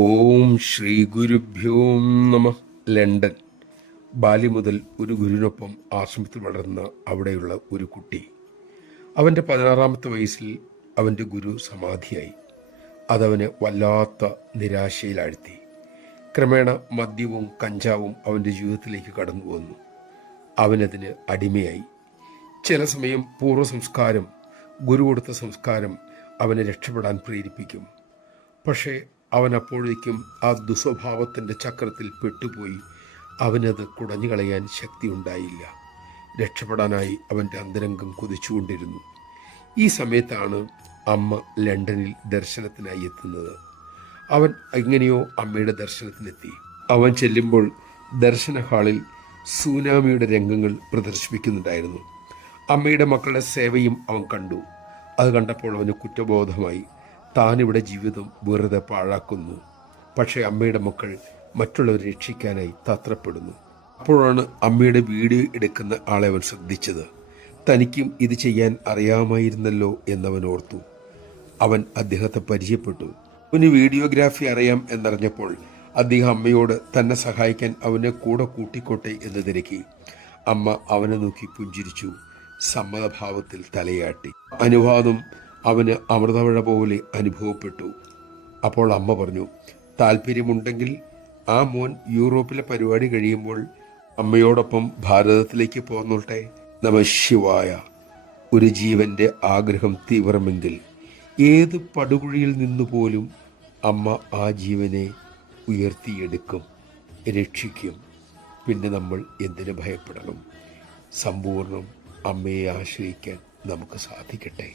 ഓം ശ്രീ ഗുരുഭ്യോ നമ. ലണ്ടൻ. ബാല്യം മുതൽ ഒരു ഗുരുവിനൊപ്പം ആശ്രമത്തിൽ വളർന്ന അവിടെയുള്ള ഒരു കുട്ടി. അവൻ്റെ 16-ാമത്തെ വയസ്സിൽ അവൻ്റെ ഗുരു സമാധിയായി. അതവനെ വല്ലാത്ത നിരാശയിലാഴ്ത്തി. ക്രമേണ മദ്യവും കഞ്ചാവും അവൻ്റെ ജീവിതത്തിലേക്ക് കടന്നു വന്നു. അവനതിന് അടിമയായി. ചില സമയം പൂർവ്വ സംസ്കാരം, ഗുരു കൊടുത്ത സംസ്കാരം അവനെ രക്ഷപ്പെടാൻ പ്രേരിപ്പിക്കും. പക്ഷേ അവൻ അപ്പോഴേക്കും ആ ദുസ്വഭാവത്തിൻ്റെ ചക്രത്തിൽ പെട്ടുപോയി. അവനത് കുടഞ്ഞു കളയാൻ ശക്തിയുണ്ടായില്ല. രക്ഷപ്പെടാനായി അവൻ്റെ അന്തരംഗം കൊതിച്ചുകൊണ്ടിരുന്നു. ഈ സമയത്താണ് അമ്മ ലണ്ടനിൽ ദർശനത്തിനായി എത്തുന്നത്. അവൻ എങ്ങനെയോ അമ്മയുടെ ദർശനത്തിനെത്തി. അവൻ ചെല്ലുമ്പോൾ ദർശന ഹാളിൽ സുനാമിയുടെ രംഗങ്ങൾ പ്രദർശിപ്പിക്കുന്നുണ്ടായിരുന്നു. അമ്മയുടെ മക്കളുടെ സേവയും അവൻ കണ്ടു. അത് കണ്ടപ്പോൾ അവന് കുറ്റബോധമായി. താനിവിടെ ജീവിതം വെറുതെ പാഴാക്കുന്നു. പക്ഷേ അമ്മയുടെ മക്കൾ മറ്റുള്ളവരെ രക്ഷിക്കാനായി തത്രപ്പെടുന്നു. അപ്പോഴാണ് അമ്മയുടെ വീഡിയോ എടുക്കുന്ന ആളെ അവൻ ശ്രദ്ധിച്ചത്. തനിക്കും ഇത് ചെയ്യാൻ അറിയാമായിരുന്നല്ലോ എന്നവൻ ഓർത്തു. അവൻ അദ്ദേഹത്തെ പരിചയപ്പെട്ടു. അവന് വീഡിയോഗ്രാഫി അറിയാം എന്നറിഞ്ഞപ്പോൾ അദ്ദേഹം അമ്മയോട് തന്നെ സഹായിക്കാൻ അവനെ കൂടെ കൂട്ടിക്കോട്ടെ എന്ന് തിരക്കി. അമ്മ അവനെ നോക്കി പുഞ്ചിരിച്ചു. സമ്മതഭാവത്തിൽ തലയാട്ടി. അനുവാദം അവന് അമൃതമഴ പോലെ അനുഭവപ്പെട്ടു. അപ്പോൾ അമ്മ പറഞ്ഞു, താല്പര്യമുണ്ടെങ്കിൽ ആ മോൻ യൂറോപ്പിലെ പരിപാടി കഴിയുമ്പോൾ അമ്മയോടൊപ്പം ഭാരതത്തിലേക്ക് പോന്നോട്ടെ. നമഃശിവായ. ഒരു ജീവന്റെ ആഗ്രഹം തീവ്രമെങ്കിൽ ഏത് പടുകുഴിയിൽ നിന്നു പോലും അമ്മ ആ ജീവനെ ഉയർത്തിയെടുക്കും, രക്ഷിക്കും. പിന്നെ നമ്മൾ എന്തിനു ഭയപ്പെടണം? സമ്പൂർണ്ണം അമ്മയെ ആശ്രയിക്കാൻ നമുക്ക് സാധിക്കട്ടെ.